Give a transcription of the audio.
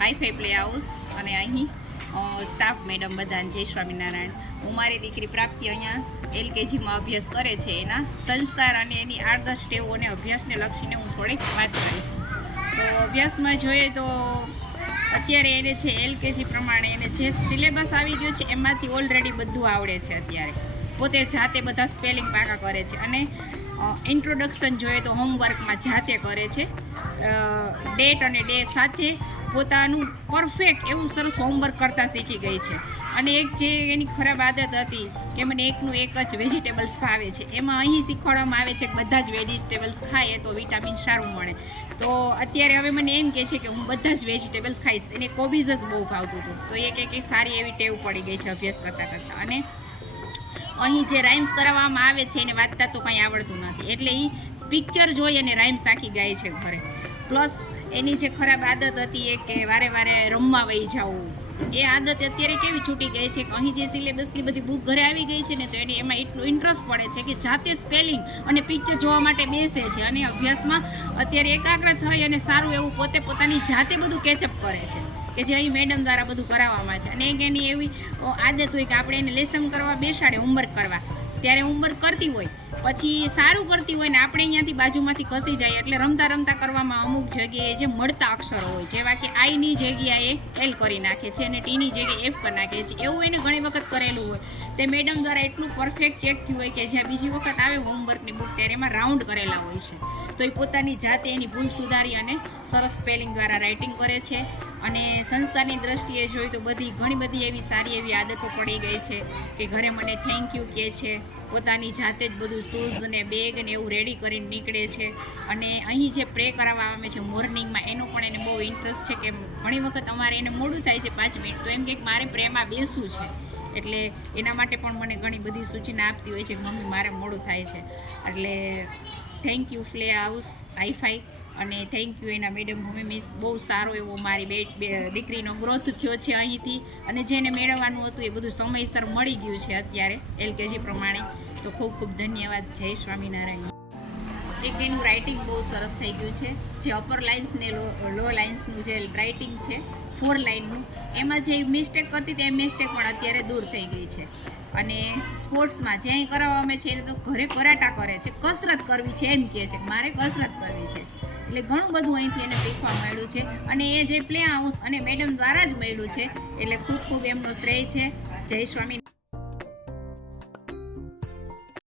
Hi-fi play house અને અહીં staff madam બધાને જય સ્વામિનારાયણ. હું મારી દીકરી પ્રાપ્તિ અહીંયા LKGમાં અભ્યાસ કરે છે. એના સંસ્કાર અને એની આદર્શ ટેવો અને અભ્યાસને લક્ષીને હું થોડીક વાત કરીશ. તો અભ્યાસમાં જોઈએ તો અત્યારે એને છે LKG પ્રમાણે એને જે સિલેબસ આવી ગયો છે એમાંથી ઓલરેડી બધું આવડે છે. અત્યારે પોતે જાતે બધા સ્પેલિંગ પાકા કરે છે અને ઇન્ટ્રોડક્શન જોઈએ તો હોમવર્કમાં જાતે કરે છે. ડેટ અને ડે સાથે પોતાનું પરફેક્ટ એવું સરસ હોમવર્ક કરતાં શીખી ગઈ છે. અને એક જે એની ખરાબ આદત હતી કે મને એકનું એક જ વેજીટેબલ્સ ભાવે છે, એમાં અહીં શીખવાડવામાં આવે છે કે બધા જ વેજીટેબલ્સ ખાઈએ તો વિટામિન સારું મળે. તો અત્યારે હવે મને એમ કહે છે કે હું બધા જ વેજીટેબલ્સ ખાઈશ. એને કોબીઝ જ બહુ ભાવતું હતું. તો એ કંઈક સારી એવી ટેવ પડી ગઈ છે અભ્યાસ કરતાં કરતાં. અને અહીં જે રાઇમ્સ કરાવવામાં આવે છે એને વાંચતા તો કંઈ આવડતું નથી, એટલે એ પિક્ચર જોઈ અને રાઇમ્સ આખી ગાય છે ઘરે. પ્લસ એની જે ખરાબ આદત હતી એ કે વારે વારે રમવા વહી જવું, એ આદત અત્યારે કેવી છૂટી ગઈ છે કે અહીં જે સિલેબસની બધી બુક ઘરે આવી ગઈ છે ને તો એને એમાં એટલું ઇન્ટરેસ્ટ પડે છે કે જાતે સ્પેલિંગ અને પિક્ચર જોવા માટે બેસે છે અને અભ્યાસમાં અત્યારે એકાગ્ર થઈ અને સારું એવું પોતે પોતાની જાતે બધું કેચઅપ કરે છે કે જે અહીં મેડમ દ્વારા બધું કરાવવામાં છે. અને એક એની એવી આદત હોય કે આપણે એને લેસન કરવા બેસાડે હોમવર્ક કરવા, ત્યારે હોમવર્ક કરતી હોય પછી સારું કરતી હોય ને આપણે અહીંયાથી બાજુમાંથી ખસી જાય એટલે રમતા રમતા કરવામાં અમુક જગ્યાએ જે મળતા અક્ષરો હોય જેવા કે આઈની જગ્યાએ એલ કરી નાખે છે અને ટીની જગ્યાએ એફ કરી નાખે છે, એવું એને ઘણી વખત કરેલું હોય. તે મેડમ દ્વારા એટલું પરફેક્ટ ચેક થયું હોય કે જ્યાં બીજી વખત આવે હોમવર્કની બુક ત્યારે એમાં રાઉન્ડ કરેલા હોય છે. તો એ પોતાની જાતે એની ભૂલ સુધારી અને સરસ સ્પેલિંગ દ્વારા રાઇટિંગ કરે છે. અને સંસ્થાની દ્રષ્ટિએ જોઈએ તો ઘણી બધી એવી સારી એવી આદતો પડી ગઈ છે કે ઘરે મને થેન્ક યુ કહે છે, પોતાની જાતે જ બધું શૂઝ ને બેગ ને એવું રેડી કરીને નીકળે છે. અને અહીં જે પ્રે કરાવવામાં આવે છે મોર્નિંગમાં એનો પણ એને બહુ ઇન્ટરેસ્ટ છે કે ઘણી વખત અમારે એને મોડું થાય છે 5 મિનિટ, તો એમ કે મારે પ્રેમાં બેસવું છે, એટલે એના માટે પણ મને ઘણી બધી સૂચના આપતી હોય છે કે મમ્મી મારે મોડું થાય છે. એટલે thank you play house hi-fi અને થેન્ક યુ એના મેડમ ભૂમિ મિસ. બહુ સારો એવો મારી દીકરીનો ગ્રોથ થયો છે અહીંથી અને જેને મેળવવાનું હતું એ બધું સમયસર મળી ગયું છે અત્યારે LKG પ્રમાણે. તો ખૂબ ખૂબ ધન્યવાદ. જય સ્વામિનારાયણ. એક એનું રાઇટિંગ બહુ સરસ થઈ ગયું છે. જે અપર લાઇન્સ ને લો લાઇન્સનું જે રાઇટિંગ છે 4 લાઇનનું, એમાં જે મિસ્ટેક કરતી હતી એ મિસ્ટેક પણ અત્યારે દૂર થઈ ગઈ છે. અને સ્પોર્ટ્સમાં જે અહીં કરાવવામાં છે એને તો ઘરે કરાટા કરે છે, કસરત કરવી છે એમ કહે છે, મારે કસરત કરવી છે. એટલે ઘણું બધું અહીંથી એને શીખવા મળ્યું છે અને એ જે પ્લે હાઉસ અને મેડમ દ્વારા જ મળ્યું છે, એટલે ખૂબ ખૂબ એમનો શ્રેય છે. જય સ્વામી.